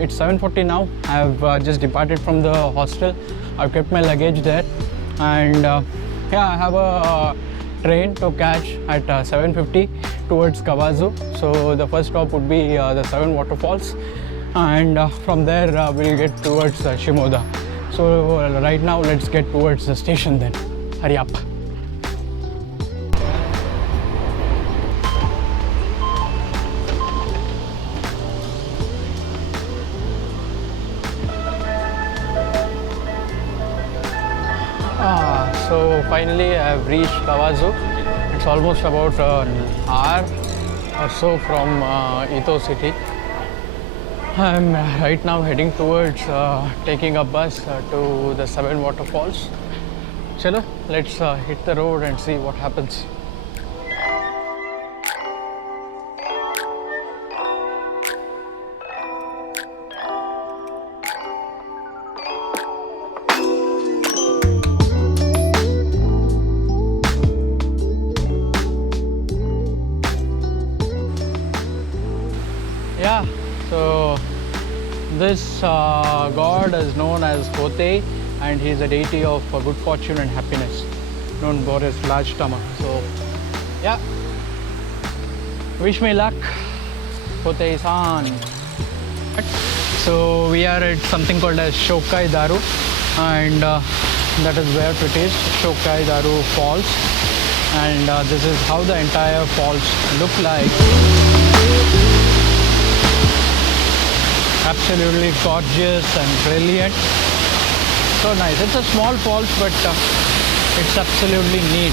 it's 7:40 now. I have just departed from the hostel. I've kept my luggage there, and yeah, I have a train to catch at 7:50 towards Kawazu. So the first stop would be the 7 waterfalls, and from there we'll get towards Shimoda. So right now let's get towards the station then. Hurry up. So finally I have reached Kawazu. It's almost about an hour or so from Ito city. I'm right now heading towards taking a bus to the 7 waterfalls. Chalo, let's hit the road and see what happens. Yeah, so this god is known as Kote, and he's a deity of good fortune and happiness, known for his large stomach. So yeah, wish me luck, Kote-san. So we are at something called as Shokai Daru, and that is where it is, Shokai Daru Falls, and this is how the entire falls look like. Absolutely gorgeous and brilliant. So nice. It's a small falls, but it's absolutely neat.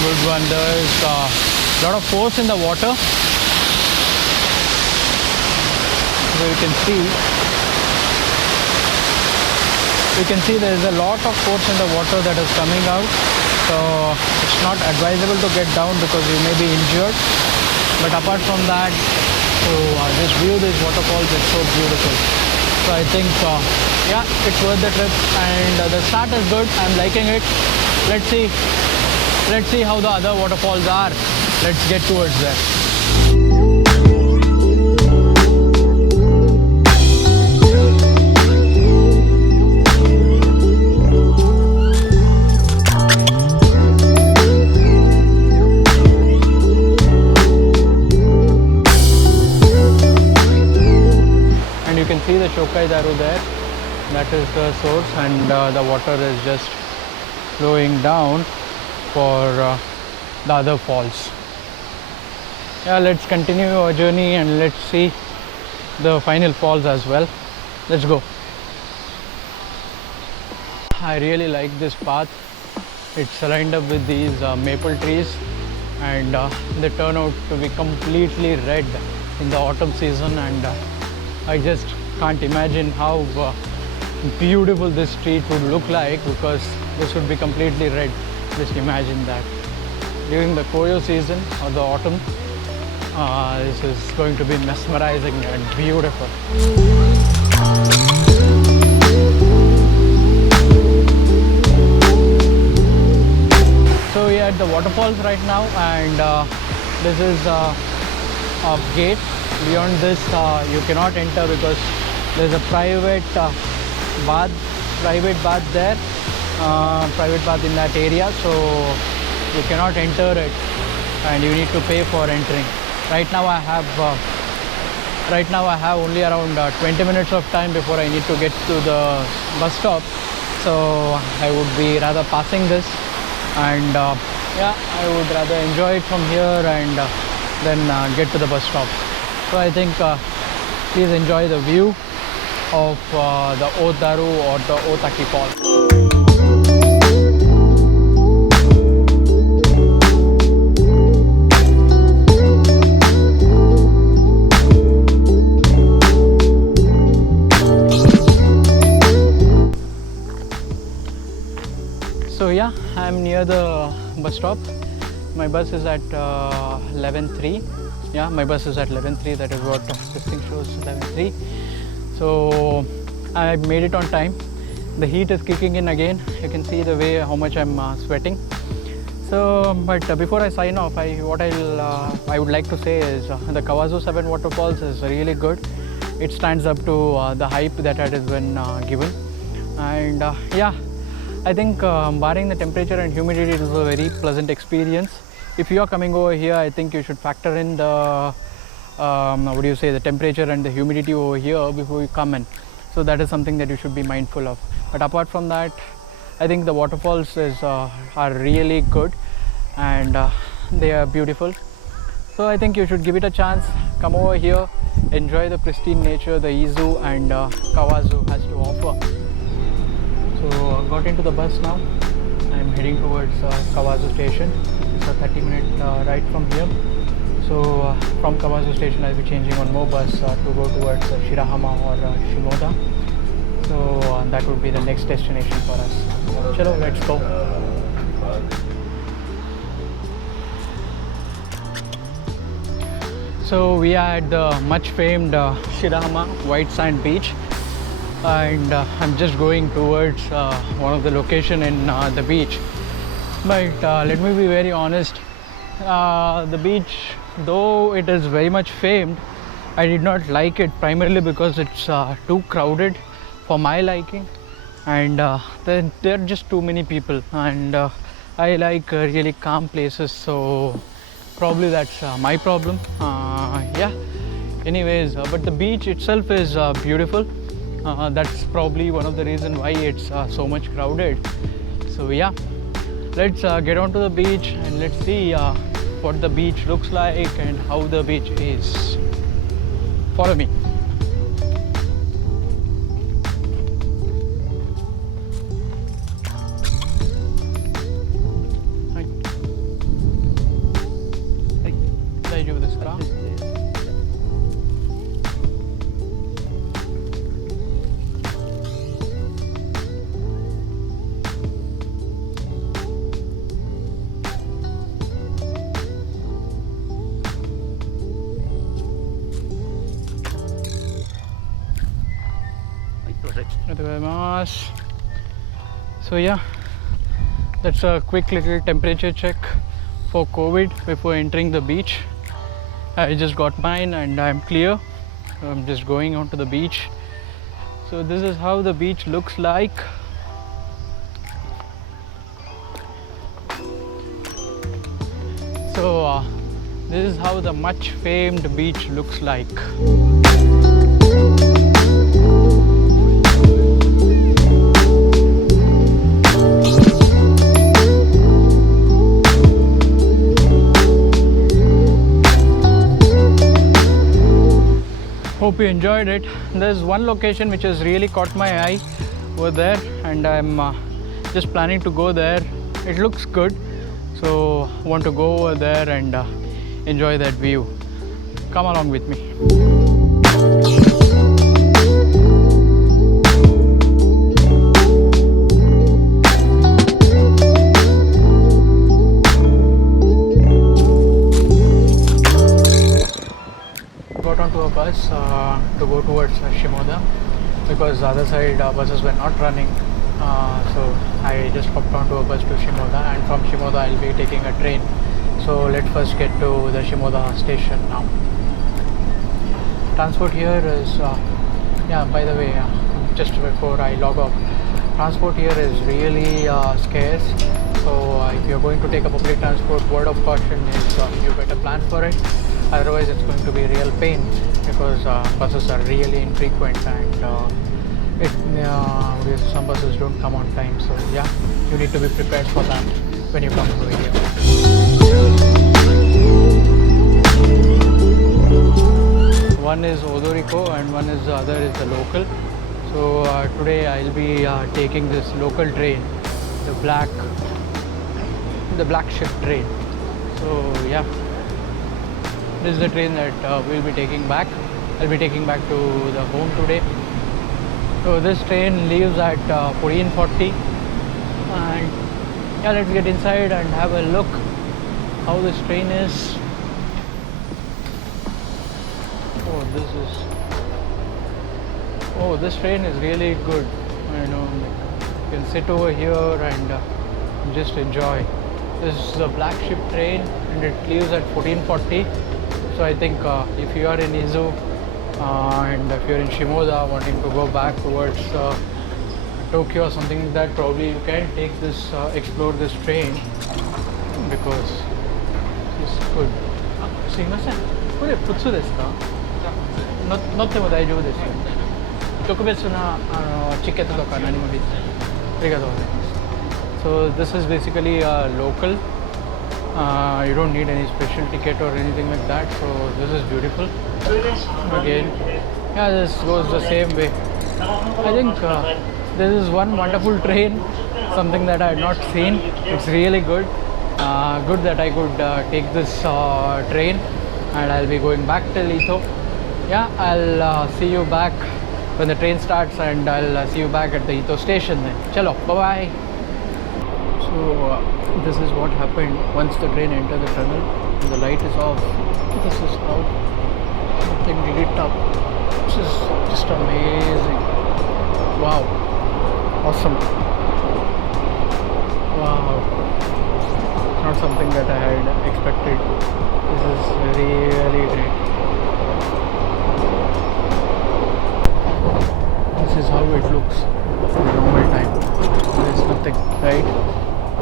Good one. There's a lot of force in the water. So you can see there is a lot of force in the water that is coming out. So it's not advisable to get down because you may be injured. But apart from that, to just view these waterfalls, it's so beautiful. So I think, yeah, it's worth the trip, and the start is good. I'm liking it. Let's see how the other waterfalls are. Let's get towards there. You can see the Shokai Daru there. That is the source, and the water is just flowing down for the other falls. Yeah, let's continue our journey and let's see the final falls as well. Let's go. I really like this path. It's lined up with these maple trees, and they turn out to be completely red in the autumn season, and I just can't imagine how beautiful this street would look like, because this would be completely red. Just imagine that. During the Koyo season or the autumn, this is going to be mesmerizing and beautiful. So we are at the waterfalls right now, and this is a gate. Beyond this you cannot enter because there's a private bath there, private bath in that area, so you cannot enter it and you need to pay for entering. Right now I have only around 20 minutes of time before I need to get to the bus stop, so I would be rather passing this, and yeah, I would rather enjoy it from here and then get to the bus stop. So I think please enjoy the view of the Odaru or the Otaki Falls. So yeah, I'm near the bus stop. My bus is at 11:03. Yeah, my bus is at 11:03. That is what this thing shows, 11:03. So I made it on time. The heat is kicking in again. You can see the way how much I'm sweating. So, but before I sign off, I would like to say is the Kawazu 7 waterfalls is really good. It stands up to the hype that it has been given, and yeah, I think barring the temperature and humidity, it was a very pleasant experience. If you are coming over here, I think you should factor in the what do you say, the temperature and the humidity over here before you come in. So that is something that you should be mindful of. But apart from that, I think the waterfalls are really good, and they are beautiful. So I think you should give it a chance. Come over here, enjoy the pristine nature the Izu and Kawazu has to offer. So I got into the bus now. I'm heading towards Kawazu station. It's a 30-minute ride from here. So from Kawazu station I'll be changing one more bus to go towards Shirahama or Shimoda. So that would be the next destination for us. Chalo, let's go. So we are at the much famed Shirahama White Sand Beach, and I'm just going towards one of the location in the beach. But let me be very honest, the beach, though it is very much famed, I did not like it primarily because it's too crowded for my liking, and there are just too many people, and I like really calm places, so probably that's my problem. Yeah, anyways, but the beach itself is beautiful. That's probably one of the reasons why it's so much crowded. So yeah, let's get onto the beach and let's see what the beach looks like and how the beach is. Follow me. So yeah, that's a quick little temperature check for COVID before entering the beach. I just got mine and I'm clear. So I'm just going onto the beach. So this is how the beach looks like. So this is how the much famed beach looks like. Hope you enjoyed it. There's one location which has really caught my eye over there, and I'm just planning to go there. It looks good, so want to go over there and enjoy that view. Come along with me. Got onto a bus to go towards Shimoda because the other side buses were not running, so I just hopped onto a bus to Shimoda, and from Shimoda I'll be taking a train. So let's first get to the Shimoda station now. Transport here is yeah, by the way, just before I log off, transport here is really scarce, so if you're going to take a public transport, word of caution is you better plan for it. Otherwise it's going to be real pain because buses are really infrequent, and some buses don't come on time. So yeah, you need to be prepared for that when you come to here. One is Odoriko and one is the other is the local. So today I'll be taking this local train, the black shift train. So yeah, this is the train that we'll be taking back. I'll be taking back to the home today. So this train leaves at 14:40, and yeah, let's get inside and have a look how this train is. This train is really good. You know, you can sit over here and just enjoy. This is the Black Ship train and it leaves at 14:40. So I think if you are in Izu and if you're in Shimoda wanting to go back towards Tokyo or something like that, probably you can take this, explore this train because it's good. すいません。これ普通ですか？乗っても大丈夫ですよ。特別なチケットとか何も必要。ありがとうございます。So this is basically local. You don't need any special ticket or anything like that. So this is beautiful. Again, yeah, this goes the same way. I think this is one wonderful train, something that I had not seen. It's really good. Good that I could take this train, and I'll be going back till Ito. Yeah, I'll see you back when the train starts, and I'll see you back at the Ito station then. Chalo, bye bye. So this is what happened once the train entered the tunnel and the light is off. This is how something lit up. This is just amazing. Wow, awesome. Wow, not something that I had expected. This is really great. This is how it looks in normal time. There is nothing, right?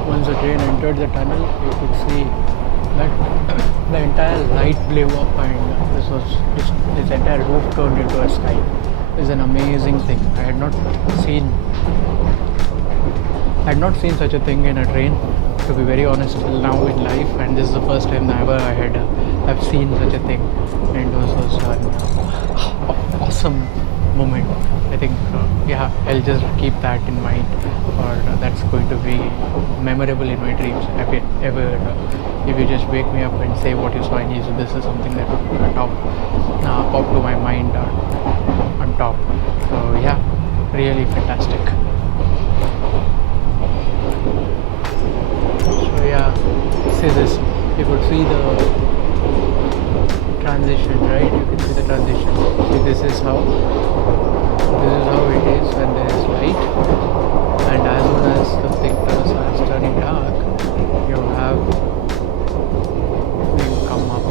Once the train entered the tunnel, you could see that the entire light blew up and this entire roof turned into a sky. It's an amazing thing. I had not seen such a thing in a train, to be very honest, till now in life, and this is the first time ever I've seen such a thing, and it was an awesome moment. I think yeah, I'll just keep that in mind, or that's going to be memorable in my dreams ever. If you just wake me up and say what you saw in Izu, this is something that will pop to my mind on top. So yeah, really fantastic. So yeah, see this, you could see the transition, right? You can see the transition. See, this is how it is when there is light, and as soon as the thing starts turning dark, you come up